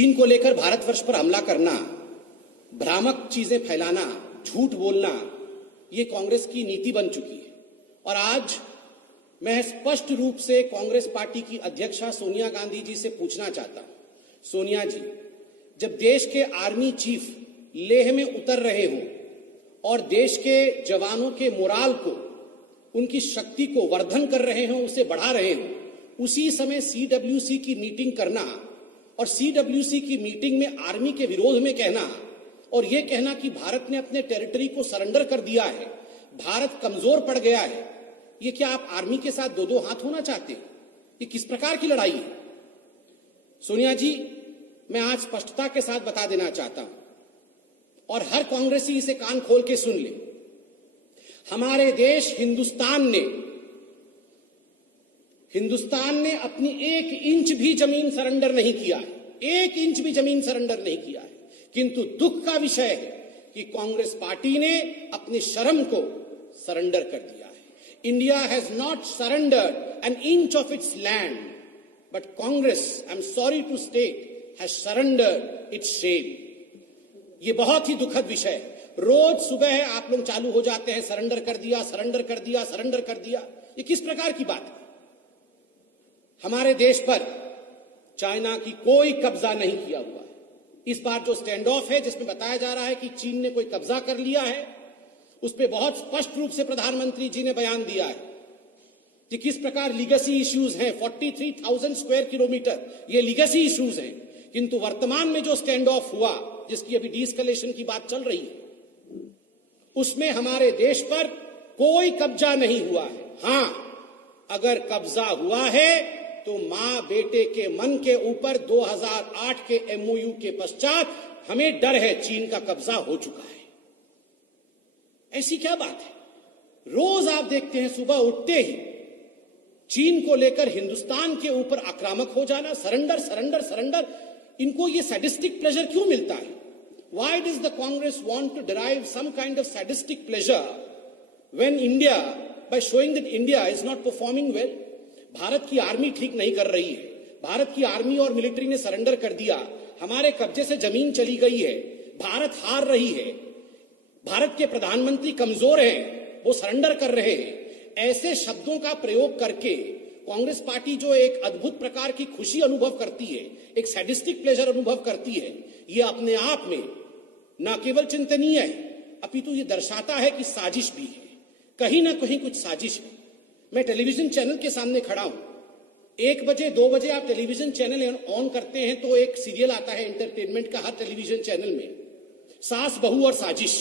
चीन को लेकर भारतवर्ष पर हमला करना, भ्रामक चीजें फैलाना, झूठ बोलना, ये कांग्रेस की नीति बन चुकी है। और आज मैं स्पष्ट रूप से कांग्रेस पार्टी की अध्यक्षा सोनिया गांधी जी से पूछना चाहता हूं, सोनिया जी, जब देश के आर्मी चीफ लेह में उतर रहे हो और देश के जवानों के मोराल को, उनकी शक्ति को वर्धन कर रहे हो, उसे बढ़ा रहे हो, उसी समय सीडब्ल्यूसी की मीटिंग करना और सीडब्ल्यूसी की मीटिंग में आर्मी के विरोध में कहना और यह कहना कि भारत ने अपने टेरिटरी को सरेंडर कर दिया है, भारत कमजोर पड़ गया है, ये क्या आप आर्मी के साथ दो दो हाथ होना चाहते हैं? ये किस प्रकार की लड़ाई है? सोनिया जी, मैं आज स्पष्टता के साथ बता देना चाहता हूं और हर कांग्रेसी इसे कान खोल के सुन ले, हमारे देश हिंदुस्तान ने अपनी 1 इंच भी जमीन सरेंडर नहीं किया है, 1 इंच भी जमीन सरेंडर नहीं किया है। किंतु दुख का विषय है कि कांग्रेस पार्टी ने अपनी शर्म को सरेंडर कर दिया है। India has not surrendered an inch of its land, but Congress, I am sorry to state, has surrendered its shame. ये बहुत ही दुखद विषय है। रोज सुबह आप लोग चालू हो जाते हैं, सरेंडर कर दिया, सरेंडर कर दिया, सरेंडर कर दिया। ये किस प्रकार की बात है? हमारे देश पर चाइना की कोई कब्जा नहीं किया हुआ है। इस बार जो स्टैंड ऑफ है, जिसमें बताया जा रहा है कि चीन ने कोई कब्जा कर लिया है, उस पर बहुत स्पष्ट रूप से प्रधानमंत्री जी ने बयान दिया है कि किस प्रकार लीगेसी इश्यूज हैं। 43,000 स्क्वायर किलोमीटर ये लीगेसी इश्यूज हैं। किंतु वर्तमान में जो स्टैंड ऑफ हुआ, जिसकी अभी डीएस्केलेशन की बात चल रही है, उसमें हमारे देश पर कोई कब्जा नहीं हुआ है। हां, अगर कब्जा हुआ है तो मां बेटे के मन के ऊपर 2008 के एमओयू के पश्चात हमें डर है, चीन का कब्जा हो चुका है। ऐसी क्या बात है? रोज आप देखते हैं सुबह उठते ही चीन को लेकर हिंदुस्तान के ऊपर आक्रामक हो जाना, सरेंडर सरेंडर सरेंडर। इनको ये सैडिस्टिक प्लेजर क्यों मिलता है? Why does the Congress want to derive some kind of sadistic pleasure when India, by showing that India is not performing well? Bharat की आर्मी ठीक नहीं कर रही है, भारत की आर्मी और मिलिट्री ने सरेंडर कर दिया, हमारे कब्जे से जमीन चली गई है, भारत हार रही है, भारत के प्रधानमंत्री कमजोर हैं, वो सरेंडर कर रहे हैं। ऐसे शब्दों का प्रयोग करके कांग्रेस पार्टी जो एक अद्भुत प्रकार की खुशी अनुभव करती है, एक सैडिस्टिक प्लेजर अनुभव करती है, ये अपने आप में न केवल चिंतनीय है, अपितु ये दर्शाता है कि साजिश भी है, कहीं ना कहीं कुछ साजिश है। मैं टेलीविजन चैनल के सामने खड़ा हूं, 1 बजे 2 बजे आप टेलीविजन चैनल ऑन करते हैं तो एक सीरियल आता है एंटरटेनमेंट का हर टेलीविजन चैनल में, सास बहू और साजिश।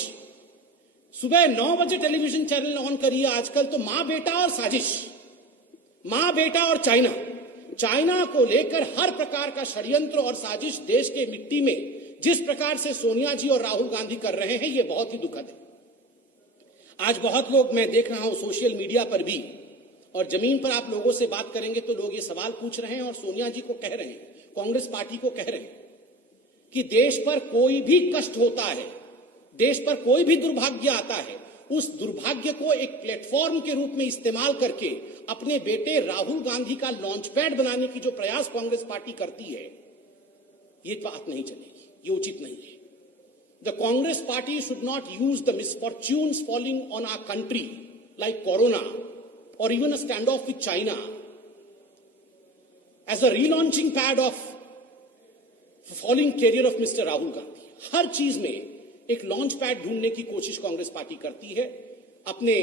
सुबह 9 बजे टेलीविजन चैनल ऑन करिए आजकल तो मां बेटा और साजिश, मां बेटा और चाइना को लेकर हर प्रकार का षड्यंत्र और साजिश देश के मिट्टी में जिस प्रकार से सोनिया जी और राहुल गांधी कर रहे हैं, ये बहुत ही दुखद है। आज बहुत लोग, मैं देख रहा हूं सोशल मीडिया पर भी, और जमीन पर आप लोगों से बात करेंगे तो लोग ये सवाल पूछ रहे हैं और सोनिया जी को कह रहे हैं, कांग्रेस पार्टी को कह रहे हैं कि देश पर कोई भी कष्ट होता है, देश पर कोई भी दुर्भाग्य आता है, उस दुर्भाग्य को एक प्लेटफॉर्म के रूप में इस्तेमाल करके अपने बेटे राहुल गांधी का लॉन्च पैड बनाने की जो प्रयास कांग्रेस पार्टी करती है, ये बात नहीं चलेगी, ये उचित नहीं है। The Congress party should not use the misfortunes falling on our country like corona or even a standoff with China as a relaunching pad of falling career of Mr. Rahul Gandhi. हर चीज में एक लॉन्च पैड ढूंढने की कोशिश Congress party करती है। अपने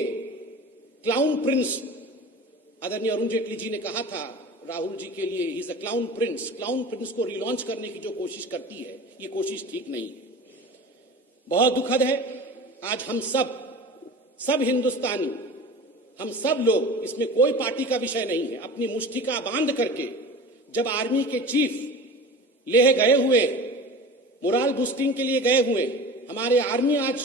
clown Prince, आदरणीय अरुण जेटली जी ने कहा था राहुल जी के लिए, he is a clown Prince को रिलॉन्च करने की जो कोशिश करती है, ये कोशिश ठीक नहीं है। बहुत दुखद है। आज हम सब हिंदुस्तानी, हम सब लोग, इसमें कोई पार्टी का विषय नहीं है, अपनी मुष्टिका बांध करके जब आर्मी के चीफ लेह गए हुए, मोराल बूस्टिंग के लिए गए हुए, हमारे आर्मी आज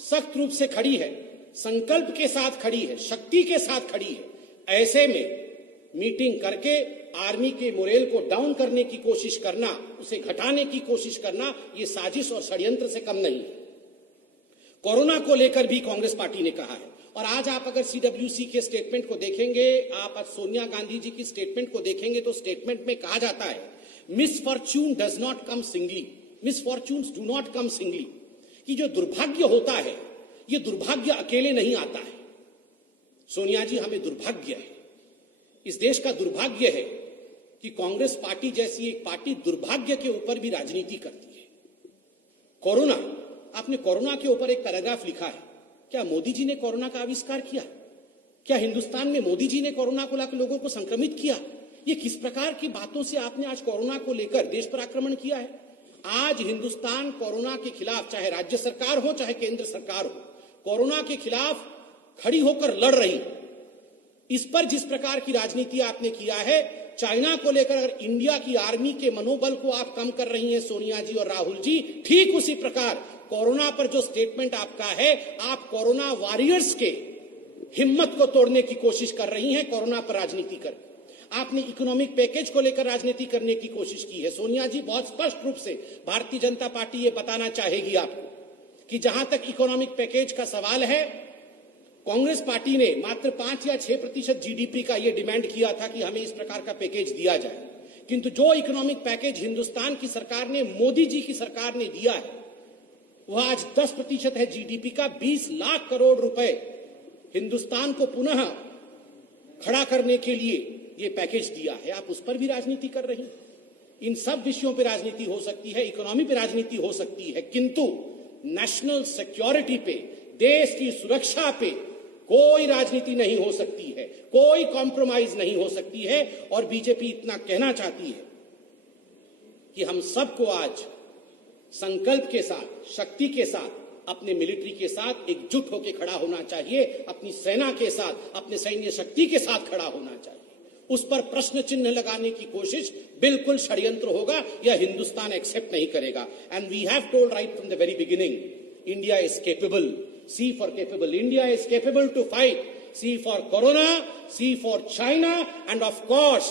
सख्त रूप से खड़ी है, संकल्प के साथ खड़ी है, शक्ति के साथ खड़ी है। ऐसे में मीटिंग करके आर्मी के मोरेल को डाउन करने की कोशिश करना, उसे घटाने की कोशिश करना, ये साजिश और षड्यंत्र से कम नहीं है। कोरोना को लेकर भी कांग्रेस पार्टी ने कहा है, और आज आप अगर सीडब्ल्यूसी के स्टेटमेंट को देखेंगे, आप आज सोनिया गांधी जी की स्टेटमेंट को देखेंगे तो स्टेटमेंट में कहा जाता है misfortune does not come singly, misfortunes do not come singly, कि जो दुर्भाग्य होता है ये दुर्भाग्य अकेले नहीं आता है। सोनिया जी, हमें दुर्भाग्य है, इस देश का दुर्भाग्य है कि कांग्रेस पार्टी जैसी एक पार्टी दुर्भाग्य के ऊपर भी राजनीति करती है। कोरोना, आपने कोरोना के ऊपर एक पैराग्राफ लिखा है। क्या मोदी जी ने कोरोना का आविष्कार किया? क्या हिंदुस्तान में मोदी जी ने कोरोना को लाकर लोगों को संक्रमित किया? ये किस प्रकार की बातों से आपने आज कोरोना को लेकर देश पर आक्रमण किया है? आज हिंदुस्तान कोरोना के खिलाफ, चाहे राज्य सरकार हो चाहे केंद्र सरकार हो, कोरोना के खिलाफ खड़ी होकर लड़ रही। इस पर जिस प्रकार की राजनीति आपने किया है, चाइना को लेकर अगर इंडिया की आर्मी के मनोबल को आप कम कर रही हैं सोनिया जी और राहुल जी, ठीक उसी प्रकार कोरोना पर जो स्टेटमेंट आपका है, आप कोरोना वॉरियर्स के हिम्मत को तोड़ने की कोशिश कर रही हैं कोरोना पर राजनीति कर। आपने इकोनॉमिक पैकेज को लेकर राजनीति करने की कोशिश की है। सोनिया जी, बहुत स्पष्ट रूप से भारतीय जनता पार्टी ये बताना चाहेगी आपको कि जहां तक इकोनॉमिक पैकेज का सवाल है, कांग्रेस पार्टी ने मात्र 5 या 6% जीडीपी का यह डिमांड किया था कि हमें इस प्रकार का पैकेज दिया जाए, किंतु जो इकोनॉमिक पैकेज हिंदुस्तान की सरकार ने, मोदी जी की सरकार ने दिया है, वह आज 10% है जीडीपी का। 20 लाख करोड़ रुपए हिंदुस्तान को पुनः खड़ा करने के लिए ये पैकेज दिया है। आप उस पर भी राजनीति कर रही हैं। इन सब विषयों पर राजनीति हो सकती है, इकोनॉमी पे राजनीति हो सकती है, किंतु नेशनल सिक्योरिटी पे, देश की सुरक्षा पे कोई राजनीति नहीं हो सकती है, कोई कॉम्प्रोमाइज नहीं हो सकती है। और बीजेपी इतना कहना चाहती है कि हम सबको आज संकल्प के साथ, शक्ति के साथ, अपने मिलिट्री के साथ एकजुट होकर खड़ा होना चाहिए, अपनी सेना के साथ, अपने सैन्य शक्ति के साथ खड़ा होना चाहिए। उस पर प्रश्न चिन्ह लगाने की कोशिश बिल्कुल षड्यंत्र होगा, यह हिंदुस्तान एक्सेप्ट नहीं करेगा। And we have told right from the very beginning, India is capable, C for capable. India is capable to fight. C for Corona, C for China, and of course,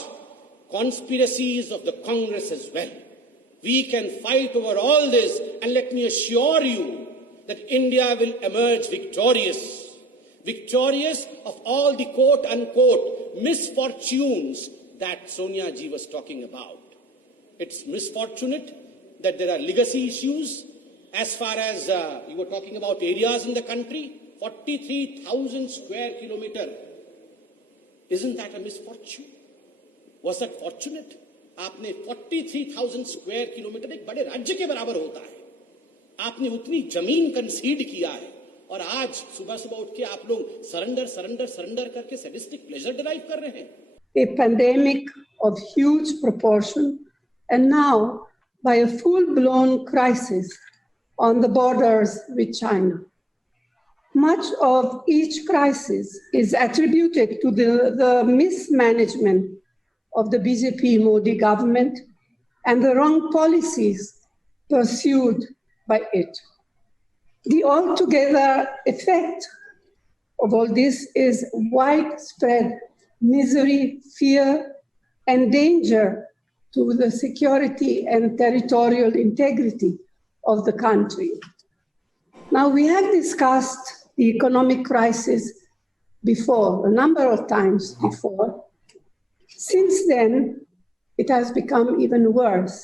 conspiracies of the Congress as well. We can fight over all this, and let me assure you that India will emerge victorious. Victorious of all the quote unquote misfortunes that Sonia ji was talking about. It's misfortunate that there are legacy issues. As far as you were talking about areas in the country, 43,000 square kilometer. Isn't that a misfortune? Was that fortunate? आपने 43,000 square kilometre, एक बड़े राज्य के बराबर होता है, आपने उतनी जमीन कंसीड किया है, और आज सुबह सुबह उठ के आप लोग सरेंडर करके सैडिस्टिक प्लेजर डिराइव कर रहे हैं। A pandemic of huge proportion, and now by a full-blown crisis on the borders with China. Much of each crisis is attributed to the mismanagement of the BJP Modi government and the wrong policies pursued by it. The altogether effect of all this is widespread misery, fear, and danger to the security and territorial integrity of the country. Now, we have discussed the economic crisis before, a number of times before. Since then, it has become even worse.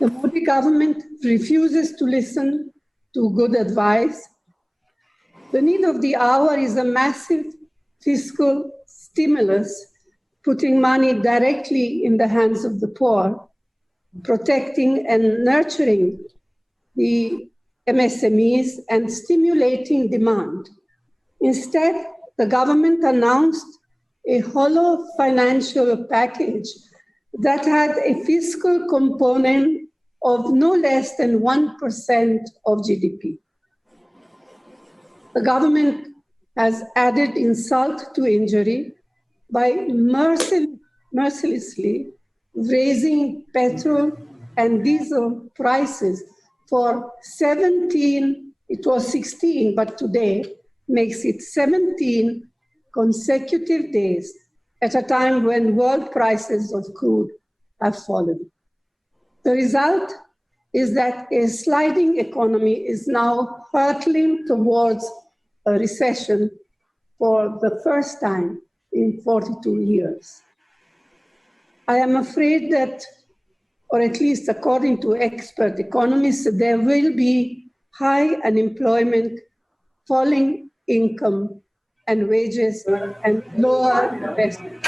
The Modi government refuses to listen to good advice. The need of the hour is a massive fiscal stimulus, putting money directly in the hands of the poor, protecting and nurturing the MSMEs and stimulating demand. Instead, the government announced a hollow financial package that had a fiscal component of no less than 1% of GDP. The government has added insult to injury by mercilessly raising petrol and diesel prices for 17, it was 16, but today makes it 17 consecutive days at a time when world prices of crude have fallen. The result is that a sliding economy is now hurtling towards a recession for the first time in 42 years. I am afraid that or at least according to expert economists, there will be high unemployment, falling income and wages, and lower investment.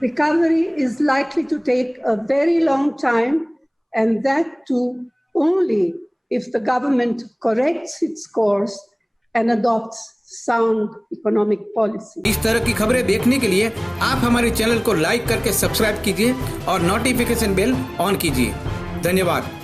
Recovery is likely to take a very long time, and that too only if the government corrects its course and adopts sound economic policy. इस तरह की खबरें देखने के लिए आप हमारे channel को लाइक करके सब्सक्राइब कीजिए और नोटिफिकेशन बेल ऑन कीजिए। धन्यवाद।